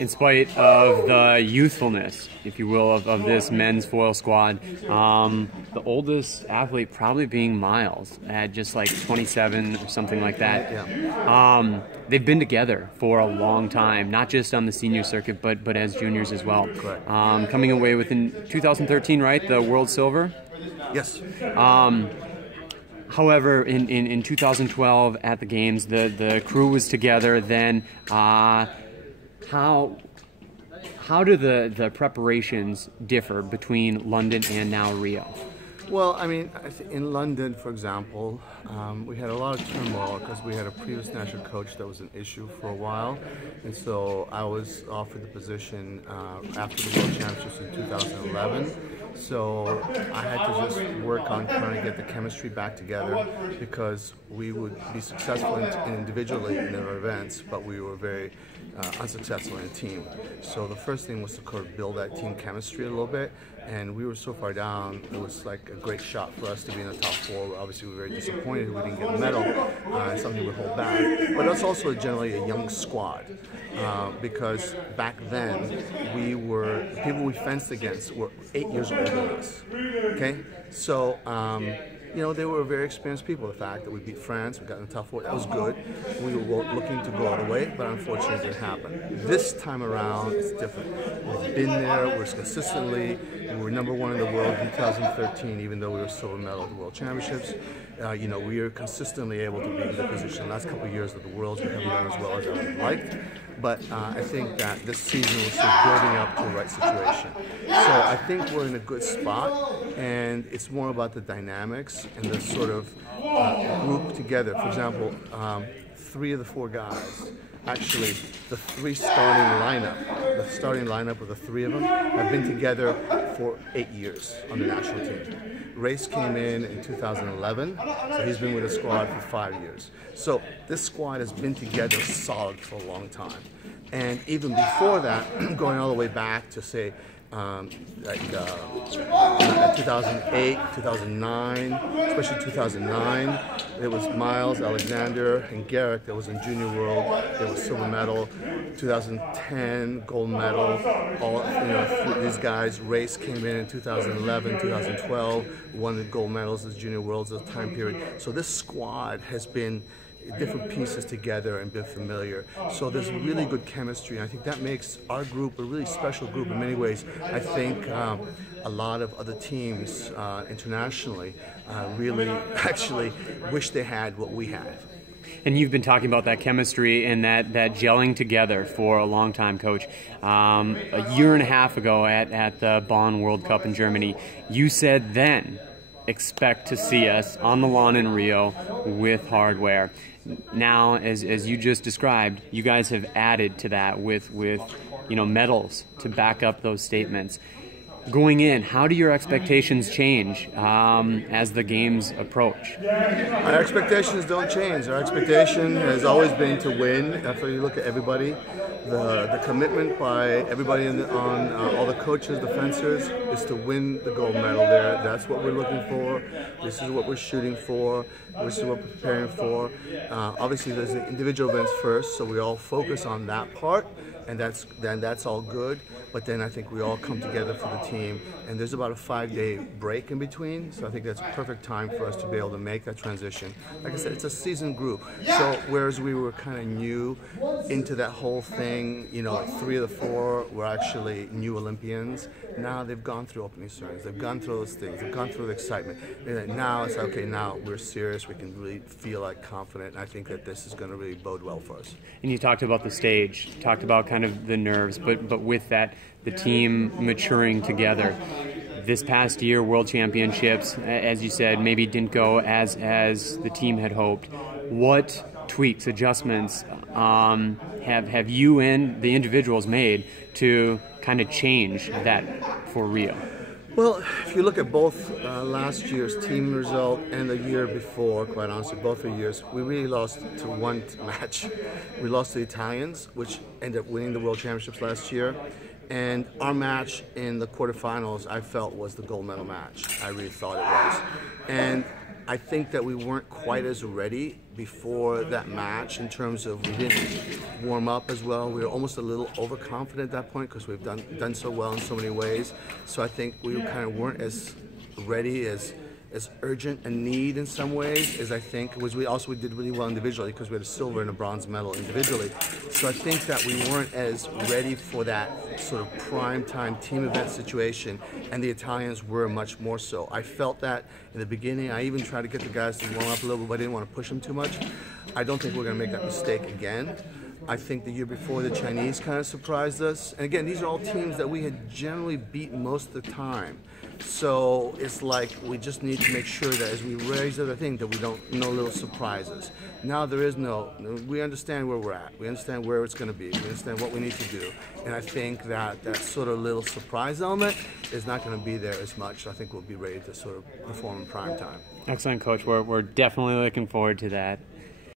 In spite of the youthfulness, if you will, of this men's foil squad, the oldest athlete probably being Miles at just like 27 or something like that. Yeah. They've been together for a long time, not just on the senior circuit, but as juniors as well. Correct. Coming away with in 2013, right, the World Silver? Yes. However, in 2012 at the games, the crew was together then. How do the preparations differ between London and now Rio? Well, I mean, in London, for example, we had a lot of turmoil because we had a previous national coach that was an issue for a while. And so I was offered the position after the World Championships in 2011. So I had to just work on trying to get the chemistry back together because we would be successful individually in our events, but we were very unsuccessful in a team. So the first thing was to kind of build that team chemistry a little bit, and we were so far down, it was like a great shot for us to be in the top four. Obviously we were very disappointed we didn't get a medal, something we hold back. But it's also generally a young squad, because back then the people we fenced against were 8 years older than us, okay? So, you know, they were very experienced people. The fact that we beat France, we got in the top four, that was good. We were looking to go all the way, but unfortunately it didn't happen. This time around, it's different. We've been there, we're consistently, we were #1 in the world in 2013, even though we were silver medal at the World Championships. You know, we are consistently able to be in the position. The last couple of years of the Worlds, we haven't done as well as I would have liked. But I think that this season we're still building up to the right situation. So I think we're in a good spot, and it's more about the dynamics and the sort of group together. For example, 3 of the 4 guys, actually the starting lineup of the 3 of them have been together for 8 years on the national team. Race came in 2011, so he's been with the squad for 5 years. So this squad has been together solid for a long time. And even before that, going all the way back to say, 2008, 2009, especially 2009, it was Miles, Alexander, and Garrick that was in Junior World. They were silver medal. 2010, gold medal. All, you know, these guys. Race came in 2011, 2012, won the gold medals as Junior Worlds at the time period. So this squad has been different pieces together and been familiar. So there's really good chemistry, and I think that makes our group a really special group in many ways. I think a lot of other teams internationally really actually wish they had what we have. And you've been talking about that chemistry and that gelling together for a long time, Coach. A year and a half ago at the Bonn World Cup in Germany, you said then, expect to see us on the lawn in Rio with hardware. Now, as you just described, you guys have added to that with you know, medals to back up those statements. Going in, how do your expectations change as the games approach? Our expectations don't change. Our expectation has always been to win. After you look at everybody, the commitment by everybody on all the coaches, the fencers, is to win the gold medal there. That's what we're looking for. This is what we're shooting for. This is what we're preparing for. Obviously, there's the individual events first, so we all focus on that part, and that's all good. But then I think we all come together for the team, and there's about a 5-day break in between, so I think that's a perfect time for us to be able to make that transition. Like I said, it's a seasoned group, so whereas we were kind of new into that whole thing, you know, 3 of the 4 were actually new Olympians. Now they've gone through opening ceremonies, they've gone through those things, they've gone through the excitement. And now it's like, okay, now we're serious, we can really feel like confident, and I think that this is going to really bode well for us. And you talked about the stage, talked about kind of the nerves, but with that, the team maturing together. This past year, World Championships, as you said, maybe didn't go as the team had hoped. What tweaks, adjustments have you and the individuals made to kind of change that for Rio? Well, if you look at both last year's team result and the year before, quite honestly, both the years, we really lost to one match. We lost to the Italians, which ended up winning the World Championships last year. And our match in the quarterfinals, I felt, was the gold medal match. I really thought it was. And I think that we weren't quite as ready before that match in terms of we didn't warm up as well. We were almost a little overconfident at that point because we've done so well in so many ways. So I think we kind of weren't as ready, as urgent a need in some ways as I think was. We did really well individually because we had a silver and a bronze medal individually. So I think that we weren't as ready for that sort of prime time team event situation, and the Italians were much more so. I felt that in the beginning. I even tried to get the guys to warm up a little bit, but I didn't want to push them too much. I don't think we're going to make that mistake again. I think the year before the Chinese kind of surprised us. And again, these are all teams that we had generally beaten most of the time. So it's like we just need to make sure that as we raise other things that we don't, no little surprises. Now there is we understand where we're at. We understand where it's going to be. We understand what we need to do. And I think that that sort of little surprise element is not going to be there as much. I think we'll be ready to sort of perform in prime time. Excellent, Coach. We're definitely looking forward to that.